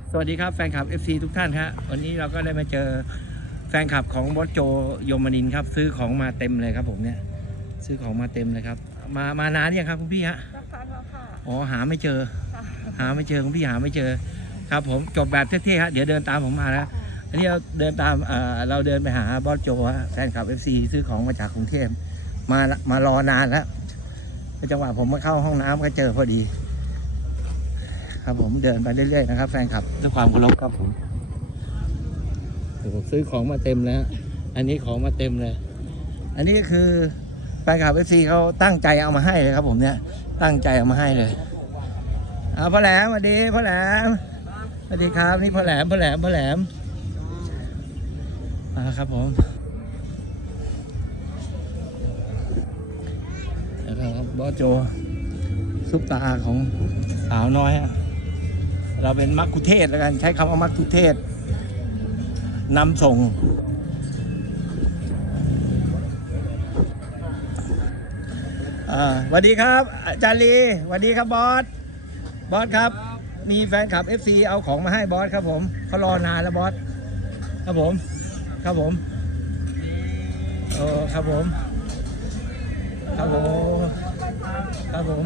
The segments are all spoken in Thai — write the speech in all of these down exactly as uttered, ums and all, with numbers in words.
สวัสดีครับแฟนคลับ เอฟ ซี ทุกท่านครับวันนี้เราก็ได้มาเจอแฟนคลับของบอสโจโยมนินทร์ครับซื้อของมาเต็มเลยครับผมเนี่ยซื้อของมาเต็มเลยครับมามานานยังครับคุณพี่ฮะสักพักแล้วค่ะอ๋อหาไม่เจอค่ะหาไม่เจอคุณพี่หาไม่เจอครับผมจบแบบเท่ๆครับเดี๋ยวเดินตามผมมาแล้วอันนี้เราเดินตามเอ่อเราเดินไปหาบอสโจฮะแฟนคลับ เอฟ ซี ซื้อของมาจากกรุงเทพมามารอนานแล้วจังหวะผมมาเข้าห้องน้ำก็เจอพอดีครับผมเดินไปเรื่อยๆนะครับแฟนคลับด้วยความเคารพครับผมผมซื้อของมาเต็มแล้วอันนี้ของมาเต็มเลยอันนี้คือแฟนคลับ เอฟ ซี เขาตั้งใจเอามาให้เลยครับผมเนี่ยตั้งใจเอามาให้เลยอ่าพ่อแหลมสวัสดีพ่อแหลมสวัสดีครับนี่พ่อแหลมพ่อแหลมพ่อแหลมอ่าครับผมแล้วก็บอสโจซุปตาของสาวน้อยฮะเราเป็นมักคุเทศแล้วกันใช้คำว่ามักคุเทศนำส่งสวัสดีครับอาจารย์ลีสวัสดีครับบอสบอสครับมีแฟนคลับ เอฟ ซี เอาของมาให้บอสครับผมเขารอนานแล้วบอสครับผมครับผมโอ้ครับผมครับผมครับผม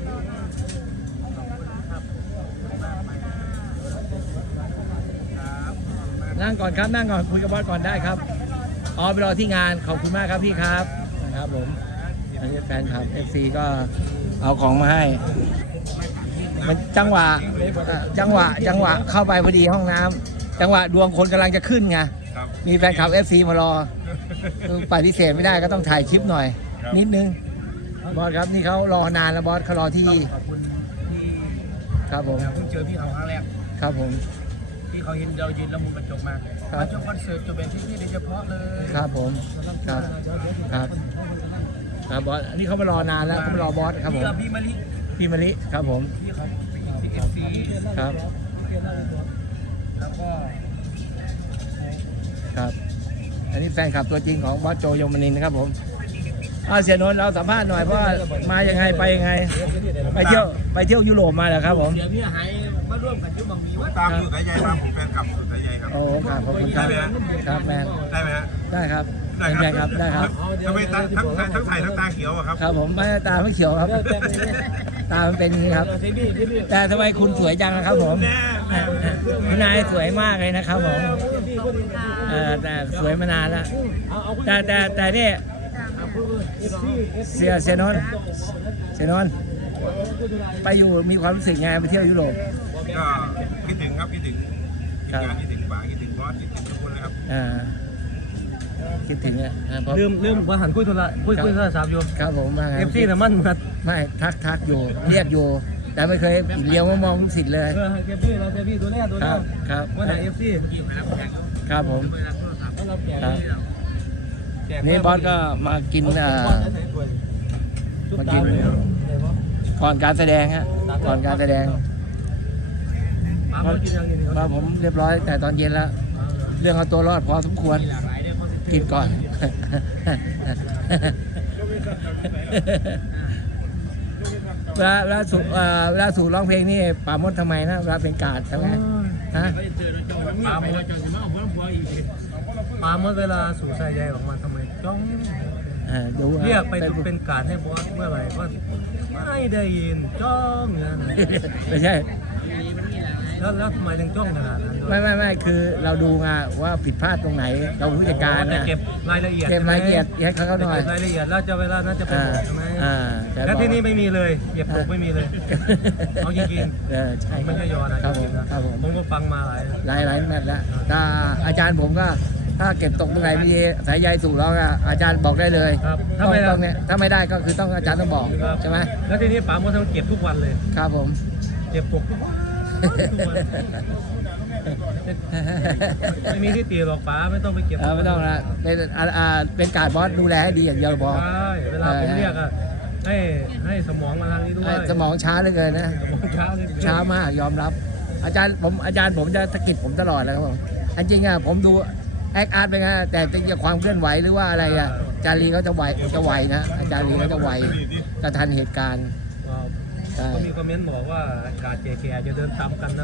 นั่งก่อนครับนั่งก่อนคุยกับบอสก่อนได้ครับอ๋อไปรอที่งานขอบคุณมากครับพี่ครับนะครับผมอันนี้แฟนคลับ เอฟ ซี ก็เอาของมาให้มันจังหวะจังหวะจังหวะเข้าไปพอดีห้องน้ำจังหวะดวงคนกำลังจะขึ้นไงมีแฟนคลับ เอฟ ซี มารอปฏิเสธไม่ได้ก็ต้องถ่ายคลิปหน่อยนิดนึงบอสครับนี่เขารอนานแล้วบอสเขารอที่ขอบคุณที่ครับผมเพิ่งเจอพี่เขาครั้งแรกครับผมที่เขาเห็นเรายืนแล้วมุมกระจกมามาชมคอนเสิร์ตจบเป็นที่นี่โดยเฉพาะเลยครับผมครับครับครับบอสอันนี้เขามารอนานแล้วเขามารอบอสครับผมพี่มะลิพี่มะลิครับผมพี่เขาที่เอฟซีครับแล้วก็ครับอันนี้แฟนคลับตัวจริงของบอสโจยมนินทร์นะครับผมอาเสียนนท์เราสัมภาษณ์หน่อยเพราะมายังไงไปยังไงไปเที่ยวไปเที่ยวยุโรปมาเหรอครับผมเดี๋ยวพี่หายมาร่วมกันยุ่งบางมีว่าตามสุดสายใยครับผมแฟนคลับสุดสายใยครับโอ้ครับขอบคุณครับครับแมนได้ไหมฮะได้ครับได้ครับได้ครับทำไมตาทั้งทั้งไทยทั้งตาเขียวอะครับครับผมไม่ตาไม่เขียวครับตามันเป็นอย่างนี้ครับแต่ทำไมคุณสวยจังนะครับผมนายสวยมากเลยนะครับผมแต่สวยมานานแล้วแต่แต่แต่นี่เสียเซนนเซนนไปอยู่มีความรู้สึกไงไปเที่ยวยุโรปก็คิดถึงครับคิดถึงคิดถึงคิดถึงป๋าคิดถึงบอสคิดถึงทุกคนเลยครับอ่าคิดถึงอ่ะลืมลืมว่าหันคุยโทรศัพท์คุยคุยโทรศัพท์อยู่ครับผมมาเอฟซีแต่มันไม่ทักทักอยู่เรียกอยู่แต่ไม่เคยเลี้ยวมามองสิทธิ์เลยเออเอฟซีเราเอฟซีตัวแรกตัวแรกครับว่าไหนเอฟซีครับผมครับนี่บอสก็มากินอ่ามากินก่อนการแสดงฮะก่อนการแสดงว่าผมเรียบร้อยแต่ตอนเย็นแล้วเรื่องเอาตัวรอดพอสมควรกินก่อนเวลาเวลาสูเวลาสูร้องเพลงนี่ป่ามดทำไมนะเวลาเป็นการทำไงฮะป่ามดป่ามดเวลาสูใส่ใยออกมาทำไมจ้องเรียกไปเป็นการให้บอสเมื่อไหร่ก็ไม่ได้ยินจ้องเงี้ยไม่ใช่แล้วแล้วทำไมถึงจ้องขนาดนั้นไม่ไม่ไม่คือเราดูไงว่าผิดพลาดตรงไหนเราผู้จัดการนะเก็บรายละเอียดเก็บรายละเอียดให้เขาหน่อยรายละเอียดแล้วจะเวลานั้นจะเป็นใช่ไหมแล้วที่นี่ไม่มีเลยเก็บปกไม่มีเลยเอาจริงๆเออใช่ไม่ใช่ยอนะครับผมครับผมผมก็ฟังมาหลายหลายหลายนัดแล้วถ้าอาจารย์ผมก็ถ้าเก็บตกตรงไหนมีสายใยสูงแล้วก็อาจารย์บอกได้เลยถ้าไม่ต้องเนี่ยถ้าไม่ได้ก็คือต้องอาจารย์ต้องบอกใช่ไหมแล้วทีนี้ป๋าโมต้องเก็บทุกวันเลยครับผมเก็บปกทุกวันไม่มีที่ตีหรอกป๋าไม่ต้องไปเก็บไม่ต้องละเป็นอ่าเป็นการบอสดูแลให้ดีอย่างเดียวพอใช่เวลาผมเรียกอ่ะให้ให้สมองมาทางนี้ด้วยสมองช้าเหลือเกินนะสมองช้าช้ามากยอมรับอาจารย์ผมอาจารย์ผมจะตะกิดผมตลอดเลยครับผมจริงอ่ะผมดูแอคอาร์ตไปไงแต่จะความเคลื่อนไหวหรือว่าอะไรอ่ะอาจารย์ลีเขาจะไวจะไวนะอาจารย์ลีเขาจะไวกระทันเหตุการณ์ใช่ก็มีคอมเมนต์บอกว่าการแก่ๆจะเดินตามกันนะ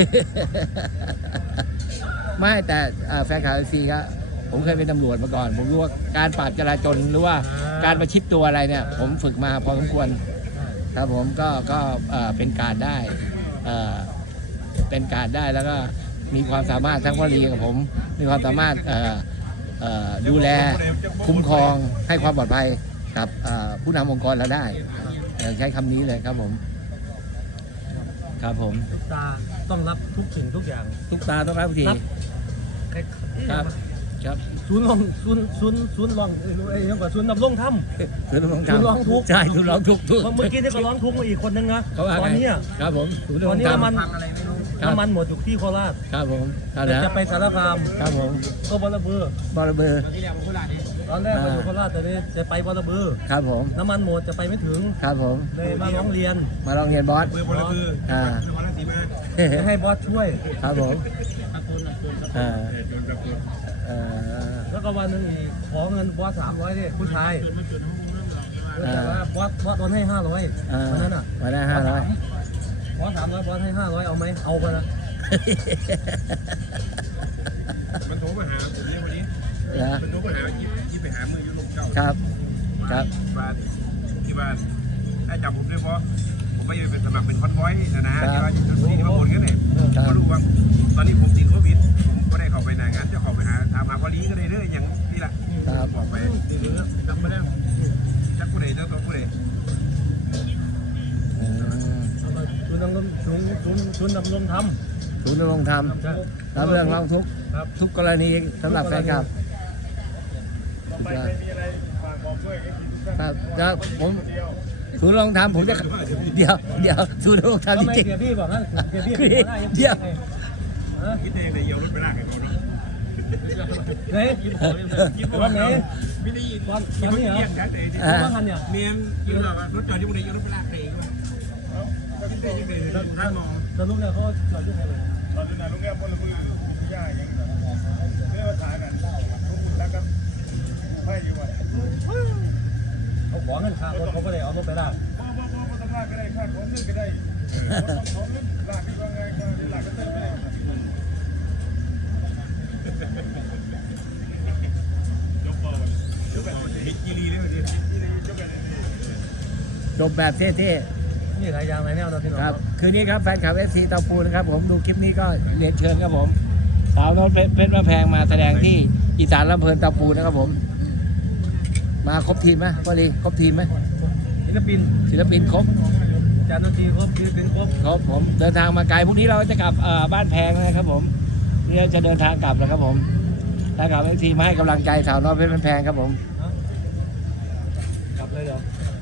ไม่แต่เอ่อแฟนข่าวเอฟซีก็ผมเคยเป็นตำรวจมาก่อน ผมรู้ว่าการปราบจราจรหรือว่าการประชิดตัวอะไรเนี่ย ผมฝึกมาพอสมควรครับผมก็ก็เอ่อเป็นการได้เอ่อเป็นการได้แล้วก็มีความสามารถทั้งวลีกับผมมีความสามารถเอ่อเอ่อดูแลคุ้มครองให้ความปลอดภัยกับเอ่อผู้นำองค์กรเราได้เอ่อใช้คำนี้เลยครับผมครับผมทุกตาต้องรับทุกสิ่งทุกอย่างทุกตาต้องรับทีใครครับครับศูนย์รองศูนย์ศูนย์ศูนย์รองไอ้ยังกว่าศูนย์ดำรงธรรมคือต้องศูนย์ร้องทุกข์ใช่คือร้องทุกข์ทุกข์เมื่อกี้นี่ก็ร้องทุกข์มาอีกคนนึงนะเขาว่าตอนไงเนี้ยครับผมศูนย์ตอนนี้ดำรงธรรน้ำมันครับน้ำมันหมดอยู่ที่โคราชครับผมครับแต่แล้วจะไปสารคามครับผมก็บอระเบือบอระเบอร์ตอนแรกอ่ามาอยู่โคราชแต่นี้จะไปบอระเบือครับผมน้ำมันหมดจะไปไม่ถึงครับผมเลยมาร้องเรียนมาลองเรียนบอสเพื่อบริคืออ่าคือวันละสีมาจะให้บอสช่วยครับผมอ่าโดนตะโกนเอ่อแล้วก็วันหนึงอีกขอเงินบอสสามร้อยเนี่ยผู้ชายอ่าแต่ว่าบอสบอสโอนให้ห้าร้อยอ่าวันนั้นอ่ะมาได้ห้าร้อยบอสสามร้อยบอสให้ห้าร้อยเอาไหมเอาไปนะมันโทรมาหาผมเนี่ยวันนี้นะมันโทรมาหายิบยิบไปหามืออยู่ลงเจ้าครับครับบ้านที่บ้านได้จับผมด้วยเพราะผมไปเป็นสมัครเป็นคอนไวอยนะนะที่ว่าอยู่ที่มาบนกันเนี่ยผมก็รู้ว่าตอนนี้ผมติดโควิดผมก็ได้เข้าไปหน้างานจะเข้าไปหาถามหาพอดีก็ได้เรื่อยอย่างนี่แหละครับบอกไปจำไม่ได้จักผู้ใดเจ้าตัวผู้ใดอืมศูนย์ดำรงศูนย์ศูนย์ศูนย์ดำรงธรรมศูนย์ดำรงธรรมใช่รับเรื่องร้องทุกข์ครับทุกกรณีสำหรับแฟนคลับสุดยอดครับจะผมศูนย์ดำรงธรรมผมจะเดี๋ยวเดี๋ยวศูนย์ดำรงธรรมทำจไมริงเกียร์พี่บอกนะเกียร์พี่คือเป็นหัวหน้ายังเดี๋ยวไงฮะคิดเองเลยเยียวรถไปลากให้เขาเนาะไหนวันไหนไม่ได้ยินวันวันนี้เหรอเรียกแค่ไหนที่วันคันเนี่ยเมียมยิงเรารถจอดที่บุรีรถไปลากเองก็คิดเองยังไงถ้ามองสรุปเนี่ยเขาจอดที่ไหนเลยตอนนั้นลุงแก้วพลเมืองย่าอย่างนั้นเรื่องถ่ายกันลุงแล้วก็ไม่อยู่อ่ะเขาขอเงินค่ารถเขาก็เลยเอารถไปลากพ่อพ่อพ่อพ่อต้องลากก็ได้ค่าของเงินก็ได้ต้องของเงินลากที่ว่าไงก็ลากก็เติมไม่ได้มิดกีรีเลยวันนี้จบแบบเท่นี่หลายอย่างหลายแนวนะพี่น้องๆครับ คืนนี้ครับแฟนคลับเอฟซีเตาปูนะครับผมดูคลิปนี้ก็เรียนเชิญครับผม สาวโน้ตเพชรมาแพงมาแสดงที่อีสานลำเพลินเตาปูนะครับผม มาครบทีมไหมพอดีครบทีมไหมศิลปินศิลปินครบจานดนตรีครบศิลปินครบครบผมเดินทางมาไกลพรุ่งนี้เราจะกลับเอ่อบ้านแพงนะครับผมนี่เราจะเดินทางกลับแล้วครับผมถ้ากลับเอฟซีมาให้กำลังใจสาวน้อยเพชรแพงครับผมกลับเลยเดี๋ยว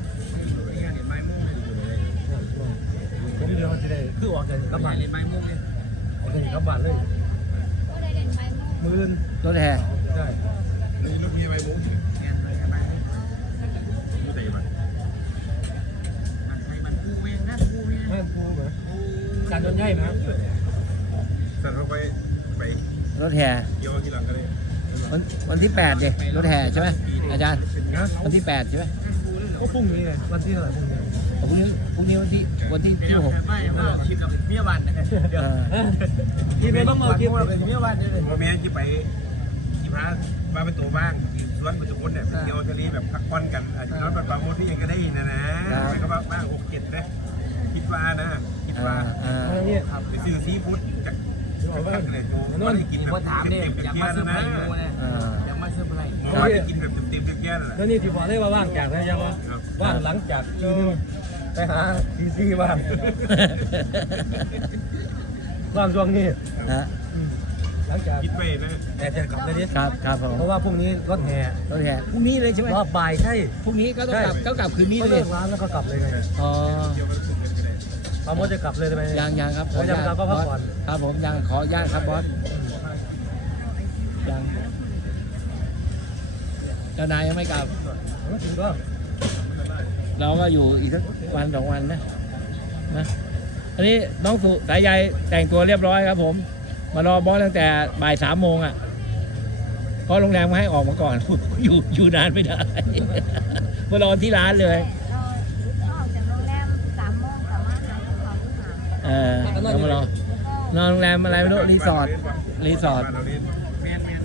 ผมเดี๋ยวมันจะได้คือออกจากกลับบ้านเลยไม้มุกเนี่ยออกจากกลับบ้านเลยมือนรถแห่ใช่นี่ลูกมีใบมุ้งแอนเลยใบมุ้งอยู่ไหนบ้างมันใครมันกูเองนะกูเองไม่พูดเหรอการโดนใหญ่ไหมครับสั่นเข้าไปไปรถแห่เกี่ยวที่หลังก็เลยวันวันที่แปดดิรถแห่ใช่ไหมอาจารย์นะวันที่แปดใช่ไหมก็พรุ่งนี้ไงวันที่เท่าไหร่พรุ่งนี้พรุ่งนี้พรุ่งนี้วันที่วันที่ที่หกไม่ว่าคิดกับเมียวันเดี๋ยวเออที่เป็นต้องมาคิดเมียวันนี่เลยพ่อแม่ที่ไปที่พระมาเป็นตัวบ้างที่สวนปัจจุบันเนี่ยไปเที่ยวทะเลแบบพักผ่อนกันอาจจะนอนแบบบางมดที่ยังก็ได้นะนะไปก็บ้างบ้างหกเจ็ดนะคิดว่านะคิดอ่าว่าอ่าอันนี้ครับไปซื้อซีฟู้ดจากจากเลยโอ้ไม่ได้กินแบบเต็มๆแบบเกี้ยนะนะอ่าอยากมาซื้ออะไรหมอว่าจะกินแบบเต็มๆแบบเกี้ยนั่นแหละแล้วนี่ที่บอกได้ว่าว่างจากได้ยังวะว่างหลังจากทีนึงไปหาทีซีว่างว่างช่วงนี้ฮะหลังจากคิดไปนะแต่จะกลับเลยดิครับครับผมเพราะว่าพรุ่งนี้รถแห่รถแห่พรุ่งนี้เลยใช่ไหมรอบบ่ายใช่พรุ่งนี้ก็ต้องกลับก็กลับคืนนี้เขาเลเลิยกร้านแล้วก็กลับเลยไงอ๋อปาโมดจะกลับเลยได้ไหมยังยังครับขอแล้วอนุญาตจะก็บพักอสผ่อนครับผมยังขออนุญาตครับบอสยังเจ้านายยังไม่กลับถึงก็เราก็อยู่อีกสักวันสองวันนะนะอันนี้น้องสุสายใยแต่งตัวเรียบร้อยครับผม มารอบอสตั้งแต่บ่ายสามโมงอ่ะเพราะโรงแรมมาให้ออกมาก่อน อยู่อยู่นานไม่ได้ มารอที่ร้านเลยเราออกจากโรงแรมสามโมงสามโมเออแล้วมารอนอนโรงแรมอะไรไม่รู้รีสอร์ทรีสอร์ทเราเรียนแมนแมน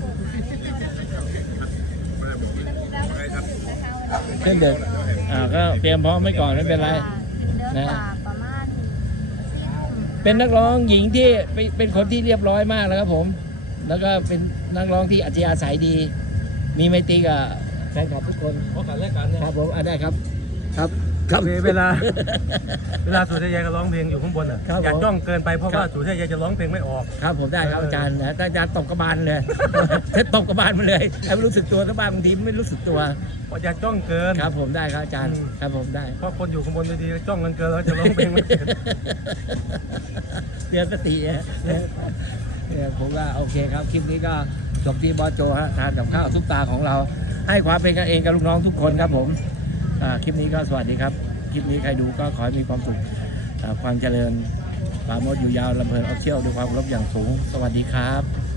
ไม่ได้บอกไม่ได้ชัดเช่นเดิมอ่าก็เตรียมพร้อมไว้ก่อนไม่เป็นไรเดินนะป่าประมาณเป็นนักร้องหญิงที่เป็นเป็นคนที่เรียบร้อยมากแล้วครับผม แล้วก็เป็นนักร้องที่อัธยาศัยดี มีไมตรีกับแฟนคลับทุกคนเพราะการแลกกันเนี่ยครับผมอ่ะได้ครับ ครับครับเวลา เวลาสุชาติก็ร้องเพลงอยู่ข้างบนอ่ะครับผมอย่าจ้องเกินไปเพราะว่าสุชาติจะร้องเพลงไม่ออกครับผมได้ครับอาจารย์นะถ้าอาจารย์ตบกระบาลเลย ถ้าตบกระบาลมาเลยให้ไม่รู้สึกตัวถ้าบ้างบางทีไม่รู้สึกตัวเพราะอย่าจ้องเกินครับผมได้ครับอาจารย์อืมครับผมได้เพราะคนอยู่ข้างบนดีๆจ้องกันเกินแล้วจะร้องเพลงไม่เสร็จเรียนสตินะเนี่ยผมว่าโอเคครับคลิปนี้ก็จบที่บอสโจฮะทานกับข้าวซุปตาของเรา ให้ความเป็นกันเองกับลูกน้องทุกคนครับผมอ่าคลิปนี้ก็สวัสดีครับคลิปนี้ใครดูก็ขอให้มีความสุขอ่าความเจริญปราโมทอยู่ยาวลำเพลินออฟเชียลด้วยความเคารพอย่างสูงสวัสดีครับ